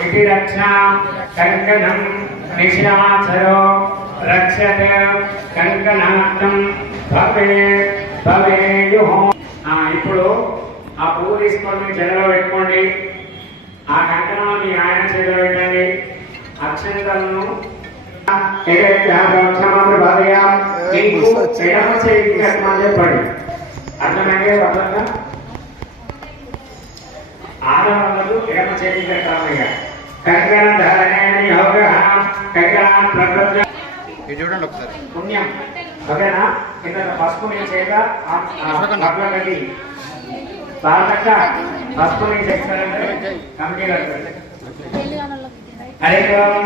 इति रक्षां कङ्कणं निशाचरो रक्षते కంకణార్థం భవే భవేయుః ఆ ఇప్పుడు ఆ పువ్వు తీసుకొని మీ జడలో పెట్టుకోండి ఆ కంకణం మీ ఆయన చేతిలో పెట్టండి అక్షంతలను మీకు ఎడమ చేతికి కట్టమని చెప్పండి అర్థమైందే భద్రంగా ఆడవాళ్ళకు ఎడమ చేతికి కట్టాలయ్యా కంకణ ధారణే యోగ కంకణ ఇది చూడండి ఒకసారి. పుణ్యం. ఓకేనా? కింద పసుపు నీ చేత కట్టి బాగా పసుపు నీ చేస్తారంటే కమిటీ హరి ఓం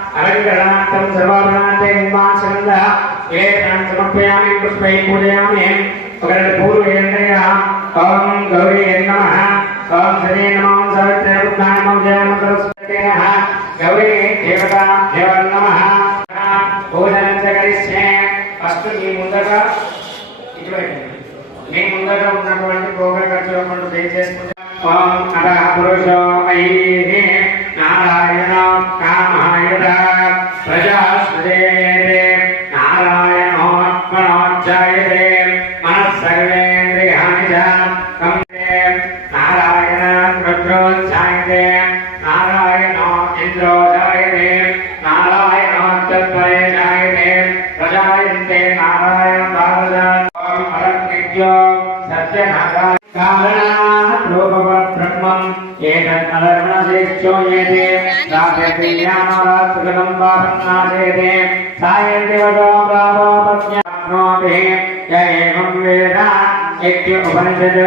అలంకరణార్థం సర్వాభరణార్థే నిర్మాణంద ఏతాన్ సమర్పయామి పుష్పై పూజయామి ఒక రెండు పూలు వేయండి ఓం గౌరీ నమ ఓం శ్రీ నమో సవిత్రే పుత్రాయ నమో జయ సరస్వతి నమః గౌరీ దేవత దేవన్ నమ భోజనం చ ఫస్ట్ మీ ముందర ఇటువైపు మీ ముందర ఉన్నటువంటి భోగ ఖర్చుల పండు పే చేసుకుంటాం ఓం అతః పురుషో ఐ నారాయణ కామాయుధ ప్రజాస్పదే నారాయణోత్మనోచ్చాయతే మనస్సర్వేంద్రియాణి చ కంసే నారాయణ రుద్రోచ్చాయతే నారాయణో ఇంద్రోజాయతే జాయతే నారాయణో జాయతే ప్రజాయంతే నారాయణ భారత సత్యనారాయణ కారణ రూపవత్ బ్రహ్మం ఏతద్ అధర్మశేక్షో ఏతే రాజక్రియానవరాత్రికలం పాపన్నాశేతే సాయంతి వదో ప్రాపో పత్న్యాప్నోతి య ఏవం వేద ఇత్య ఉపనిషద్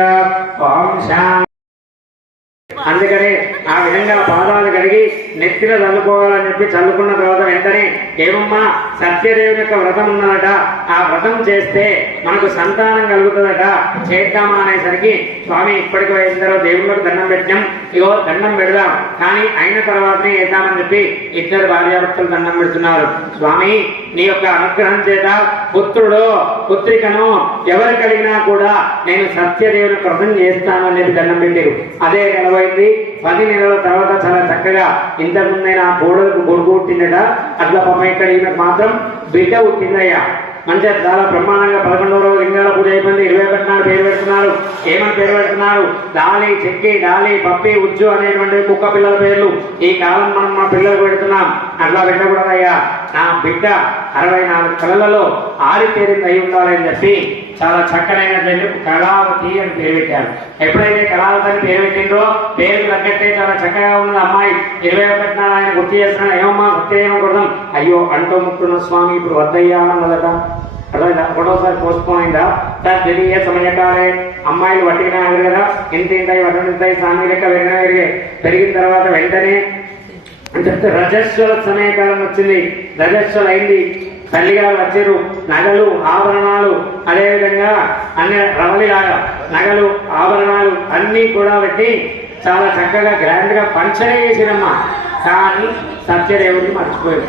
ఓం శాంతి అందుకని ఆ విధంగా పాదాలు కడిగి నెత్తిన చల్లుకోవాలని చెప్పి చల్లుకున్న తర్వాత వెంటనే ఏమమ్మా సత్యదేవుని యొక్క వ్రతం ఉన్నదట ఆ వ్రతం చేస్తే మనకు సంతానం కలుగుతుందట. చేద్దామా అనేసరికి స్వామి ఇప్పటికి తర్వాత దేవుళ్ళకు దండం పెట్టాం ఇగో దండం పెడదాం. కానీ అయిన తర్వాతనే వేద్దామని చెప్పి ఇద్దరు భార్యాభర్తలు దండం పెడుతున్నారు. స్వామి నీ యొక్క అనుగ్రహం చేత పుత్రుడు పుత్రికను ఎవరు కలిగినా కూడా నేను సత్యదేవుని వ్రతం చేస్తాను అనేది దండం పెట్టారు. అదే నిలవైంది. పది నెలల తర్వాత చాలా చక్కగా ఇంతకుముందే నా కోడలకు కొడుకు పుట్టిందట. అట్లా పాప ఇక్కడ ఈమెకు మాత్రం బిడ్డ పుట్టిందయ్యా. మంచిగా చాలా బ్రహ్మాండంగా పదకొండవ రోజు లింగాల పూజ అయిపోయింది. ఇరవై ఒకటి నాడు పేరు పెడుతున్నారు ఏమని పేరు పెడుతున్నారు డాలి చెక్కి డాలి పప్పి ఉజ్జు అనేటువంటి కుక్క పిల్లల పేర్లు. ఈ కాలం మనం మన పిల్లలకు పెడుతున్నాం. అట్లా పెట్టకూడదయ్యా. నా బిడ్డ అరవై నాలుగు కళలలో ఆరితేరింది అయి ఉండాలని చెప్పి చాలా చక్కనైనటువంటి కళావతి అని పేరు పెట్టారు. ఎప్పుడైతే కళావతి అని పేరు పెట్టిందో పేరు తగ్గట్టే చాలా చక్కగా ఉన్నది అమ్మాయి. ఇరవై ఒకటి నాడు ఆయన గుర్తు చేస్తున్నాడు ఏమమ్మా సత్యమకూడదాం అయ్యో అంటూ ముక్కున్న స్వామి ఇప్పుడు వద్దయ్యాలన్నదట అర్థమైందా? ఒకటోసారి పోస్ట్ పోన్ అయిందా? సార్ తెలియ సమయకాలే? అమ్మాయిలు వట్టిగా కదా. ఇంత ఇంటాయి వడ్డలు స్వామి లెక్క పెరిగిన పెరిగిన తర్వాత వెంటనే రజస్వల సమయకాలం వచ్చింది. రజస్వల అయింది. తల్లిగారు వచ్చారు. నగలు ఆభరణాలు అదేవిధంగా అన్ని రవలిలాగా నగలు ఆభరణాలు అన్నీ కూడా పెట్టి చాలా చక్కగా గ్రాండ్గా పంచరే పంచనే చేసినమ్మా కానీ సత్యదేవుడిని మర్చిపోయాడు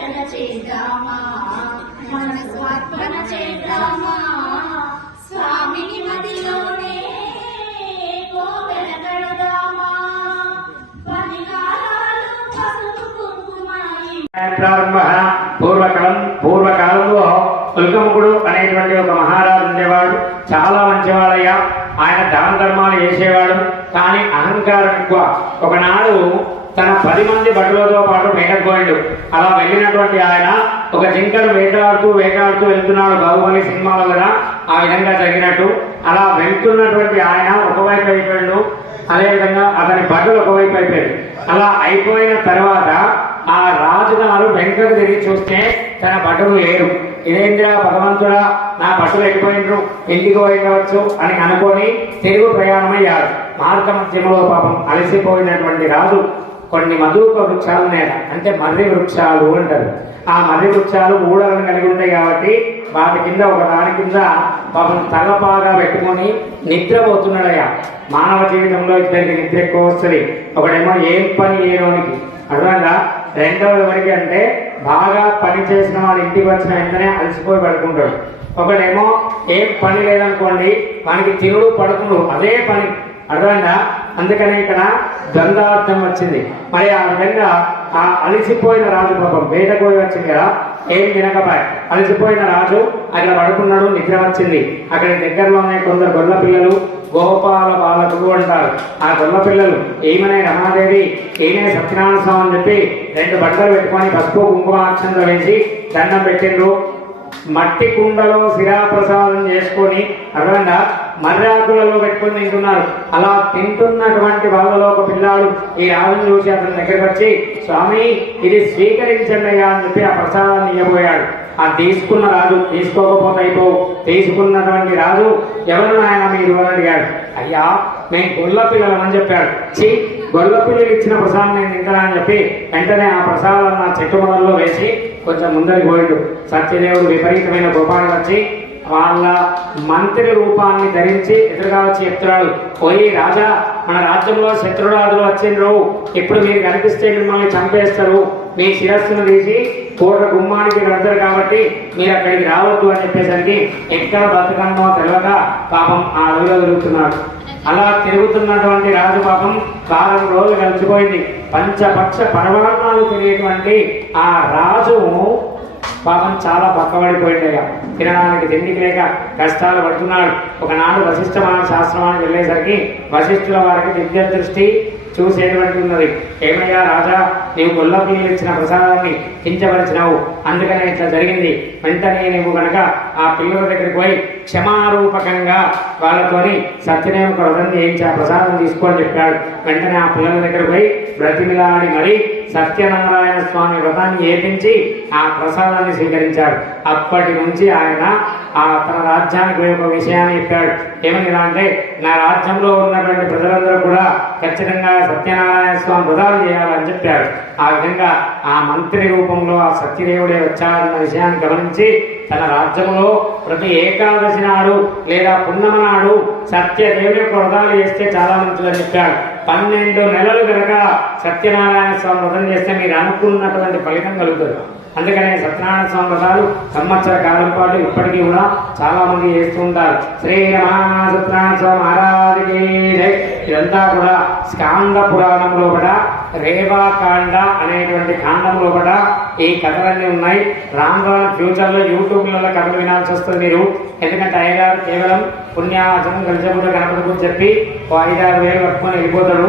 అర్చన చేద్దామా మనసు అర్పణ చేద్దామా స్వామిని మదిలోనే కోవెల కడదామా పది కాలాలు ప్రారంభ పూర్వకాలం పూర్వకాలంలో ఉల్కముకుడు అనేటువంటి ఒక మహారాజు ఉండేవాడు. చాలా మంచివాడయ్యా. ఆయన దాన ధర్మాలు చేసేవాడు. కానీ అహంకారం ఎక్కువ. ఒకనాడు తన పది మంది భటులతో పాటు వేటకు పోయిండు అలా వెళ్ళినటువంటి ఆయన ఒక జింకను వేటాడుతూ వేటాడుతూ వెళ్తున్నాడు బాహుబలి సినిమాలో కదా. ఆ విధంగా జరిగినట్టు. అలా వెళ్తున్నటువంటి ఆయన ఒకవైపు అయిపోయాడు. అదేవిధంగా అతని భటులు ఒకవైపు అయిపోయాడు అలా అయిపోయిన తర్వాత ఆ రాజుగారు వెంకట తిరిగి చూస్తే తన భటులు లేరు ఇదేంద్రా భగవంతుడా నా పశువులు ఎక్కిపోయినరు ఇంటికి పోయిండవచ్చు అని అనుకొని తిరుగు ప్రయాణమయ్యారు మార్గ మధ్యములో పాపం అలసిపోయినటువంటి రాజు కొన్ని మధుక వృక్షాలు నేల అంటే మర్రి వృక్షాలు అంటారు. ఆ మర్రి వృక్షాలు ఊడలను కలిగి ఉంటాయి కాబట్టి వాటి కింద ఒక దాని కింద పాపం తలపాగా పెట్టుకొని నిద్రపోతున్నాడయ్యా. మానవ జీవితంలో ఇద్దరికి నిద్ర ఎక్కువ వస్తుంది. ఒకడేమో ఏం పని చేయడానికి. అర్థంగా రెండవ ఎవరికి అంటే బాగా పని చేసిన వాడు ఇంటికి వచ్చిన వెంటనే అలసిపోయి పడుకుంటాడు. ఒకడేమో ఏం పని లేదనుకోండి వానికి తినుడు పడుకుడు అదే పని. అర్థంగా అందుకని ఇక్కడ ద్వంద్వార్థం వచ్చింది. మరి ఆ విధంగా ఆ అలసిపోయిన రాజు పాపం వేటకు వచ్చింది కదా ఏం తినకపోయి అలసిపోయిన రాజు అక్కడ పడుకున్నాడు నిద్ర వచ్చింది. అక్కడి దగ్గరలోనే కొందరు గొల్ల పిల్లలు గోపాల బాలకులు అంటారు ఆ గొల్ల పిల్లలు ఈమెనే రమాదేవి? ఏమైనా సత్యనారాయణ స్వామి? అని చెప్పి రెండు బట్టలు పెట్టుకొని పసుపు కుంకుమాక్షంతో వేసి దండం పెట్టిండ్రు. మట్టి కుండలో శిరాప్రసాదం చేసుకొని అర్థంగా మర్యాకులలో పెట్టుకొని తింటున్నారు. అలా తింటున్నటువంటి వాళ్ళలో ఒక పిల్లాడు ఈ రాజును చూసి అతని దగ్గరకు వచ్చి స్వామి ఇది స్వీకరించండి అయ్యా అని చెప్పి ఆ ప్రసాదాన్ని ఇవ్వబోయాడు ఆ తీసుకున్న రాజు తీసుకోకపోతే అయిపోవు తీసుకున్నటువంటి రాజు ఎవరు నాయన? మీరు అని అడిగాడు. అయ్యా మేము గొల్ల పిల్లలమని చెప్పాడు. చి గొల్ల పిల్లలు ఇచ్చిన ప్రసాదం నేను తింటానని అని చెప్పి వెంటనే ఆ ప్రసాదాన్ని ఆ చెట్టు మొదల్లో వేసి కొంచెం ముందరికి పోయాడు. సత్యదేవుడు విపరీతమైన గోపాలు వచ్చి వాళ్ళ మంత్రి రూపాన్ని ధరించి ఎదురుగా వచ్చి చెప్తున్నాడు పోయి రాజా మన రాజ్యంలో శత్రురాజులు వచ్చిండ్రు. ఇప్పుడు మీరు కనిపిస్తే మిమ్మల్ని చంపేస్తారు. మీ శిరస్సును తీసి కోట గుమ్మానికి వెళ్తారు కాబట్టి మీరు అక్కడికి రావద్దు అని చెప్పేసరికి ఎక్కడ బతకన్నో తెలియక పాపం ఆ రోజులో తిరుగుతున్నాడు అలా తిరుగుతున్నటువంటి రాజు పాపం వారం రోజులు కలిసిపోయింది పంచపక్ష పరమాణాలు తెలియటువంటి ఆ రాజు పాపం చాలా పక్కబడిపోయిండేగా తినడానికి తిండికి లేక కష్టాలు పడుతున్నాడు. ఒకనాడు వశిష్ఠ మహా శాస్త్రమానికి వెళ్ళేసరికి వశిష్ఠుల వారికి దివ్య దృష్టి చూసేటువంటి ఉన్నది. ఏమయ్యా రాజా నీవు గొల్ల పిల్లలు ఇచ్చిన ప్రసాదాన్ని కించవలసినావు అందుకనే ఇట్లా జరిగింది. వెంటనే నువ్వు కనుక ఆ పిల్లల దగ్గరికి పోయి క్షమారూపకంగా వాళ్ళతోని సత్యదేవ వ్రతం చేయించి ఆ ప్రసాదం తీసుకొని చెప్పాడు. వెంటనే ఆ పిల్లల దగ్గర పోయి బ్రతిమిలాడి మరి సత్యనారాయణ స్వామి వ్రతాన్ని ఏపించి ఆ ప్రసాదాన్ని స్వీకరించాడు అప్పటి నుంచి ఆయన ఆ తన రాజ్యానికి ఒక విషయాన్ని చెప్పాడు. ఏమని ఇలా అంటే నా రాజ్యంలో ఉన్నటువంటి ప్రజలందరూ కూడా ఖచ్చితంగా సత్యనారాయణ స్వామి వ్రతాలు చేయాలని చెప్పాడు. ఆ విధంగా ఆ మంత్రి రూపంలో ఆ సత్యదేవుడే వచ్చాడన్న విషయాన్ని గమనించి తన రాజ్యంలో ప్రతి ఏకాదశి నాడు లేదా పున్నమ నాడు సత్యదేవుని యొక్క వ్రతాలు చేస్తే చాలా మంచిదని చెప్పాడు. పన్నెండు నెలలు కనుక సత్యనారాయణ స్వామి వ్రతం చేస్తే మీరు అనుకున్నటువంటి ఫలితం కలుగుతుంది. అందుకనే సత్యనారాయణ స్వామి వ్రతాలు సంవత్సర కాలం పాటు ఇప్పటికీ కూడా చాలా మంది చేస్తూ ఉంటారు. శ్రీ రమణ సత్యనారాయణ స్వామి ఆరాధకే ఇదంతా కూడా స్కాంద పురాణంలో లోపల రేవాకాండ అనేటువంటి కాండం లోపల ఈ కథలన్నీ ఉన్నాయి. రామ్ రామ్ ఫ్యూచర్లో యూట్యూబ్లలో కథలు వినాల్సి వస్తుంది మీరు. ఎందుకంటే అయ్యగారు కేవలం పుణ్యావచనం గంజముడు గణపతి చెప్పి ఓ ఐదారు వేలు పట్టుకొని వెళ్ళిపోతాడు.